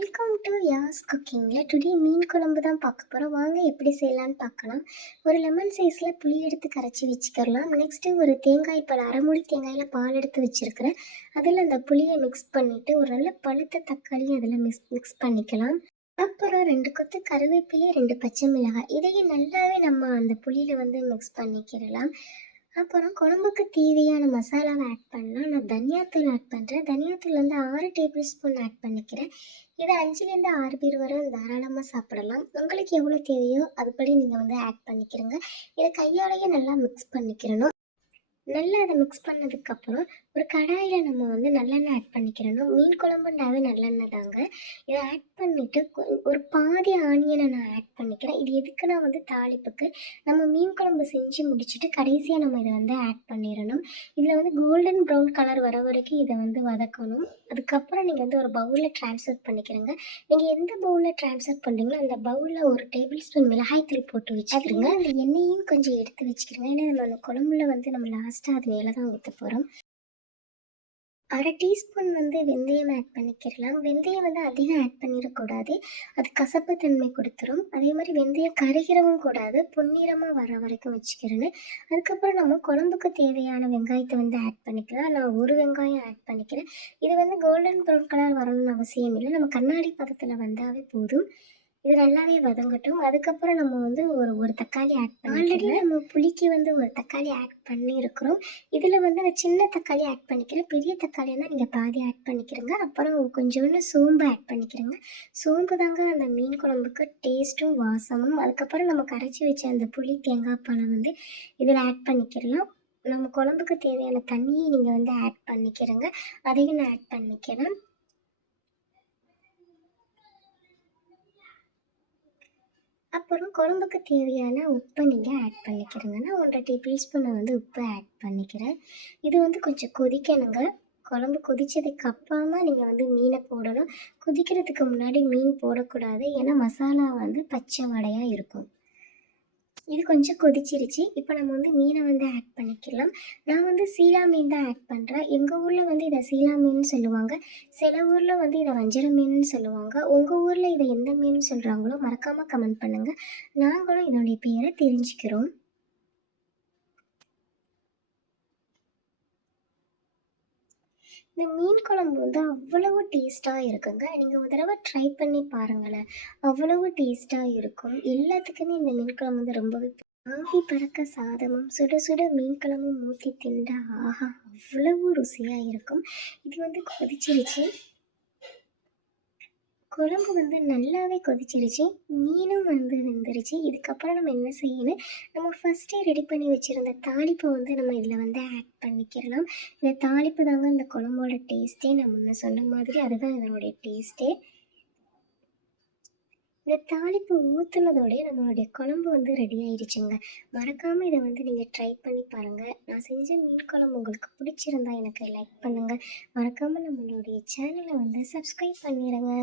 Welcome to யாஸ் குக்கிங்கில் today மீன் குழம்பு தான் பார்க்க போகிறோம். வாங்க எப்படி செய்யலான்னு பார்க்கலாம். ஒரு லெமன் சைஸில் புளி எடுத்து கரைச்சி வச்சுக்கலாம். நெக்ஸ்ட்டு ஒரு தேங்காய் பால், அரை மூடி தேங்காயில் பால் எடுத்து வச்சுருக்கிறேன். அதில் அந்த புளியை மிக்ஸ் பண்ணிவிட்டு ஒரு நல்ல பழுத்த தக்காளியும் அதில் மிக்ஸ் பண்ணிக்கலாம். அப்புறம் 2 கொத்து கருவேப்பிலை, 2 பச்சை மிளகாய் இதையும் நல்லாவே நம்ம அந்த புளியில் மிக்ஸ் பண்ணிக்கிறலாம். அப்புறம் குழம்புக்கு தேவையான மசாலாவை ஆட் பண்ணலாம். நான் தனியாத்தூள் ஆட் பண்ணுறேன். தனியாத்தூள் 6 டேபிள் ஸ்பூன் ஆட் பண்ணிக்கிறேன். இதை 5லேருந்து 6 பேர் வரை தாராளமாக சாப்பிடலாம். உங்களுக்கு எவ்வளோ தேவையோ அதுபடி நீங்கள் ஆட் பண்ணிக்கிறங்க. இதை கையாலேயே நல்லா மிக்ஸ் பண்ணிக்கிறணும். நல்லா அதை மிக்ஸ் பண்ணதுக்கப்புறம் ஒரு கடாயில் நம்ம நல்லெண்ணெய் ஆட் பண்ணிக்கிறணும். மீன் குழம்புனாவே நல்லெண்ணெய் தாங்க. இதை ஆட் பண்ணிவிட்டு ஒரு பாதி ஆனியனை நான் ஆட் பண்ணிக்கிறேன். இது எதுக்குன்னா தாளிப்புக்கு நம்ம மீன் குழம்பு செஞ்சு முடிச்சுட்டு கடைசியாக நம்ம இதை ஆட் பண்ணிடணும். இதில் கோல்டன் ப்ரௌன் கலர் வர வரைக்கும் இதை வதக்கணும். அதுக்கப்புறம் நீங்கள் ஒரு பவுலில் ட்ரான்ஸ்ஃபர் பண்ணிக்கிறங்க. நீங்கள் எந்த பவுலில் ட்ரான்ஸ்ஃபர் பண்ணுறீங்களோ அந்த பவுலில் ஒரு டேபிள் ஸ்பூன் மிளகாய்த்தூள் போட்டு வச்சுக்கிறோங்க. அந்த எண்ணெயும் கொஞ்சம் எடுத்து வச்சுக்கிறோங்க. ஏன்னா நம்ம அந்த குழம்புல நம்ம லாஸ்ட்டாக அது மேலே தான் ஊற்ற போகிறோம். அரை டீஸ்பூன் வெந்தயம் ஆட் பண்ணிக்கிறலாம். வெந்தயம் அதிகம் ஆட் பண்ணிடக்கூடாது, அது கசப்பு தன்மை கொடுத்துரும். அதே மாதிரி வெந்தயம் கருகிறவும் கூடாது, பொன்னிறமாக வர வரைக்கும் வச்சுக்கிறேன்னு. அதுக்கப்புறம் நம்ம குழம்புக்கு தேவையான வெங்காயத்தை ஆட் பண்ணிக்கலாம். நான் ஒரு வெங்காயம் ஆட் பண்ணிக்கிறேன். இது கோல்டன் ப்ரௌன் கலர் வரணும்னு அவசியம் இல்லை, நம்ம கண்ணாடி பதத்தில் வந்தாவே போதும். இது நல்லாவே வதங்கட்டும். அதுக்கப்புறம் நம்ம ஒரு தக்காளி ஆட் பண்ணி, ஆல்ரெடி நம்ம புளிக்கு ஒரு தக்காளி ஆட் பண்ணியிருக்கிறோம். இதில் நான் சின்ன தக்காளி ஆட் பண்ணிக்கிறேன். பெரிய தக்காளி தான் நீங்கள் பாதி ஆட் பண்ணிக்கிறேங்க. அப்புறம் கொஞ்சோண்டு சோம்பு ஆட் பண்ணிக்கிறேங்க. சோம்பு தாங்க அந்த மீன் குழம்புக்கு டேஸ்ட்டும் வாசமும். அதுக்கப்புறம் நம்ம கரைச்சி வச்ச அந்த புளி தேங்காய் பாலை இதில் ஆட் பண்ணிக்கிறலாம். நம்ம குழம்புக்கு தேவையான தண்ணியை நீங்கள் ஆட் பண்ணிக்கிறேங்க. அதையும் நான் ஆட் பண்ணிக்கிறேன். அப்புறம் குழம்புக்கு தேவையான உப்பை நீங்கள் ஆட் பண்ணிக்கிறேங்க. நான் 1.5 டேபிள் ஸ்பூனை உப்பு ஆட் பண்ணிக்கிறேன். இது கொஞ்சம் கொதிக்கணுங்க. குழம்பு கொதித்ததுக்கு அப்புறம் தான் நீங்கள் மீனை போடணும். கொதிக்கிறதுக்கு முன்னாடி மீன் போடக்கூடாது, ஏன்னா மசாலா பச்சை வடையாக இருக்கும். இது கொஞ்சம் கொதிச்சிருச்சு. இப்போ நம்ம மீனை ஆட் பண்ணிக்கலாம். நான் சீலா மீன் தான் ஆட் பண்ணுறேன். எங்கள் ஊரில் இதை சீலா மீன் சொல்லுவாங்க. சில ஊரில் இதை வஞ்சர மீன் சொல்லுவாங்க. உங்கள் ஊரில் இதை எந்த மீன் சொல்கிறாங்களோ மறக்காமல் கமெண்ட் பண்ணுங்கள். நாங்களும் இதோடைய பேரை தெரிஞ்சுக்கிறோம். இந்த மீன் குழம்பு அவ்வளவு டேஸ்ட்டாக இருக்குங்க. நீங்கள் ஒரு தடவை ட்ரை பண்ணி பாருங்களேன், அவ்வளவு டேஸ்ட்டாக இருக்கும். எல்லாத்துக்குமே இந்த மீன் குழம்பு ரொம்பவே ஆவி பறக்க சாதமும் சுட சுட மீன் குழம்பும் ஊற்றி திண்டா ஆஹா, அவ்வளவு ருசியாக இருக்கும். இது கொதிச்சிருச்சு. குழம்பு நல்லாவே கொதிச்சிருச்சு. மீனும் வெந்துருச்சு. இதுக்கப்புறம் நம்ம என்ன செய்யணும், நம்ம ஃபஸ்ட்டே ரெடி பண்ணி வச்சுருந்த தாளிப்பை நம்ம இதில் ஆட் பண்ணிக்கிறலாம். இந்த தாளிப்பு தாங்க இந்த குழம்போட டேஸ்ட்டே. நான் முன்ன சொன்ன மாதிரி அதுதான் இதனுடைய டேஸ்ட்டே. இந்த தாளிப்பு ஊற்றுனதோடய நம்மளுடைய குழம்பு ரெடி ஆயிடுச்சுங்க. மறக்காமல் இதை நீங்கள் ட்ரை பண்ணி பாருங்கள். நான் செஞ்ச மீன் குழம்பு உங்களுக்கு பிடிச்சிருந்தா எனக்கு லைக் பண்ணுங்கள். மறக்காமல் நம்மளுடைய சேனலை சப்ஸ்கிரைப் பண்ணிடுங்க.